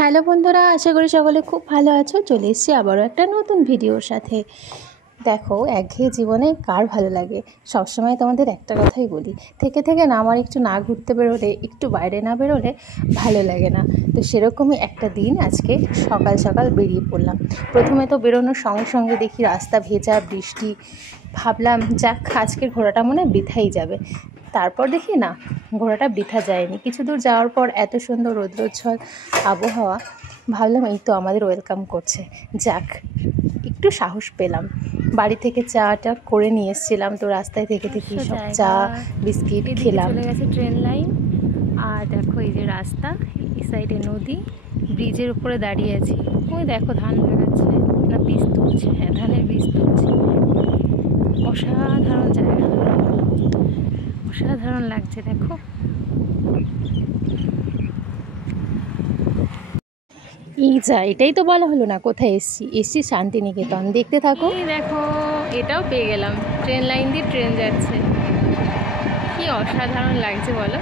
Hello বন্ধুরা, আশা করি সকলে খুব ভালো আছো। চলে এসেছি আবারও একটা নতুন ভিডিওর সাথে। দেখো, একঘেয়ে জীবনে কার ভালো লাগে? সবসময় তোমাদের একটা কথাই বলি, থেকে থেকে না আমার একটু না ঘুরতে বেরোলে, একটু বাইরে না বেরোলে ভালো লাগে না। তো সেরকমই একটা দিন আজকে সকাল সকাল বেরিয়ে পড়লাম। প্রথমে তো বেরোনোর সঙ্গে সঙ্গে দেখি রাস্তা ভেজা, বৃষ্টি। ভাবলাম যাক, আজকের ঘোরাটা মনে হয় বৃথাই যাবে। তারপর দেখি না, ঘোরাটা বৃথা যায়নি। কিছু দূর যাওয়ার পর এত সুন্দর রৌদ্রোজ্জ্বল আবহাওয়া, ভাবলাম এই তো আমাদের ওয়েলকাম করছে। যাক, একটু সাহস পেলাম। বাড়ি থেকে চাটা করে নিয়ে এসেছিলাম, তো রাস্তায় থেকে থেকে সব চা বিস্কিট খেলাম। চলে গেছে ট্রেন লাইন, আর দেখো এই যে রাস্তা, এই সাইডে নদী, ব্রিজের উপরে দাঁড়িয়ে আছি। ওই দেখো ধান লাগাচ্ছে না বীজ তুলছে, হ্যাঁ ধানের বীজ তুলছে। অসাধারণ জায়গা, অসাধারণ লাগছে দেখো। এটাই তো বলা হলো না কোথায় এসছি শান্তিনিকেতন। দেখতে থাকো। এই দেখো, এটাও পেয়ে গেলাম। ট্রেন লাইন দিয়ে ট্রেন যাচ্ছে, কি অসাধারণ লাগছে বলো।